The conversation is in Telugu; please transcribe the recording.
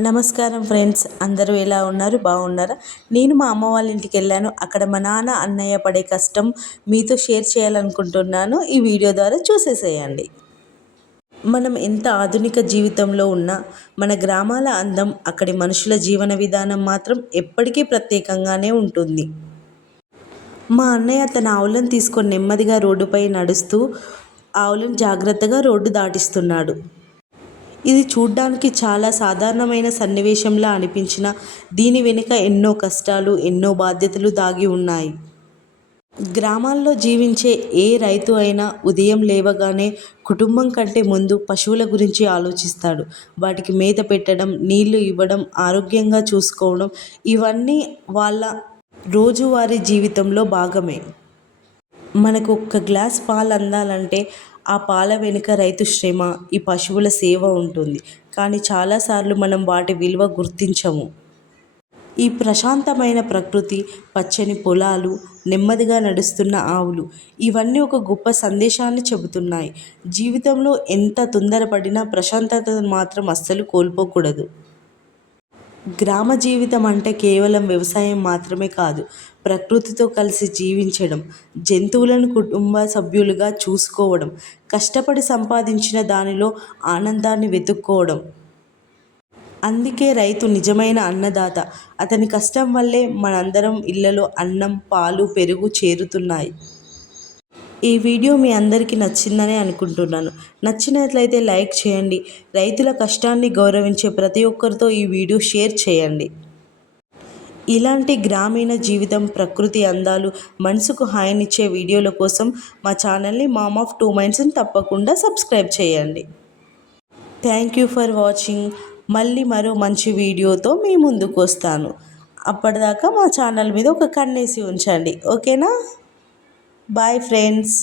నమస్కారం ఫ్రెండ్స్, అందరూ ఎలా ఉన్నారు? బాగున్నారా? నేను మా అమ్మ వాళ్ళ ఇంటికి వెళ్ళాను. అక్కడ మా నాన్న అన్నయ్య పడే కష్టం మీతో షేర్ చేయాలనుకుంటున్నాను. ఈ వీడియో ద్వారా చూసేసేయండి. మనం ఎంత ఆధునిక జీవితంలో ఉన్నా మన గ్రామాల అందం, అక్కడి మనుషుల జీవన విధానం మాత్రం ఎప్పటికీ ప్రత్యేకంగానే ఉంటుంది. మా అన్నయ్య తన ఆవులను తీసుకొని నెమ్మదిగా రోడ్డుపై నడుస్తూ ఆవులను జాగ్రత్తగా రోడ్డు దాటిస్తున్నాడు. ఇది చూడ్డానికి చాలా సాధారణమైన సన్నివేశంలా అనిపించినా దీని వెనుక ఎన్నో కష్టాలు, ఎన్నో బాధ్యతలు దాగి ఉన్నాయి. గ్రామాల్లో జీవించే ఏ రైతు అయినా ఉదయం లేవగానే కుటుంబం కంటే ముందు పశువుల గురించి ఆలోచిస్తాడు. వాటికి మేత పెట్టడం, నీళ్లు ఇవ్వడం, ఆరోగ్యంగా చూసుకోవడం ఇవన్నీ వాళ్ళ రోజువారీ జీవితంలో భాగమే. మనకు ఒక్క గ్లాస్ పాలు అందాలంటే ఆ పాల వెనుక రైతు శ్రమ, ఈ పశువుల సేవ ఉంటుంది. కానీ చాలాసార్లు మనం వాటి విలువ గుర్తించము. ఈ ప్రశాంతమైన ప్రకృతి, పచ్చని పొలాలు, నెమ్మదిగా నడుస్తున్న ఆవులు ఇవన్నీ ఒక గొప్ప సందేశాన్ని చెబుతున్నాయి. జీవితంలో ఎంత తొందరపడినా ప్రశాంతతను మాత్రం అస్సలు కోల్పోకూడదు. గ్రామ జీవితం అంటే కేవలం వ్యవసాయం మాత్రమే కాదు. ప్రకృతితో కలిసి జీవించడం, జంతువులను కుటుంబ సభ్యులుగా చూసుకోవడం, కష్టపడి సంపాదించిన దానిలో ఆనందాన్ని వెతుక్కోవడం. అందుకే రైతు నిజమైన అన్నదాత. అతని కష్టం వల్లే మనందరం ఇళ్లలో అన్నం, పాలు, పెరుగు చేరుతున్నాయి. ఈ వీడియో మీ అందరికీ నచ్చిందనే అనుకుంటున్నాను. నచ్చినట్లయితే లైక్ చేయండి. రైతుల కష్టాన్ని గౌరవించే ప్రతి ఒక్కరితో ఈ వీడియో షేర్ చేయండి. ఇలాంటి గ్రామీణ జీవితం, ప్రకృతి అందాలు, మనసుకు హాయినిచ్చే వీడియోల కోసం మా ఛానల్ని మామ్ ఆఫ్ టూ మైండ్స్ని తప్పకుండా సబ్స్క్రైబ్ చేయండి. Thank you for watching. మళ్ళీ మరో మంచి వీడియోతో మీ ముందుకు వస్తాను. అప్పటిదాకా మా ఛానల్ మీద ఒక కన్నేసి ఉంచండి. ఓకేనా? Bye friends.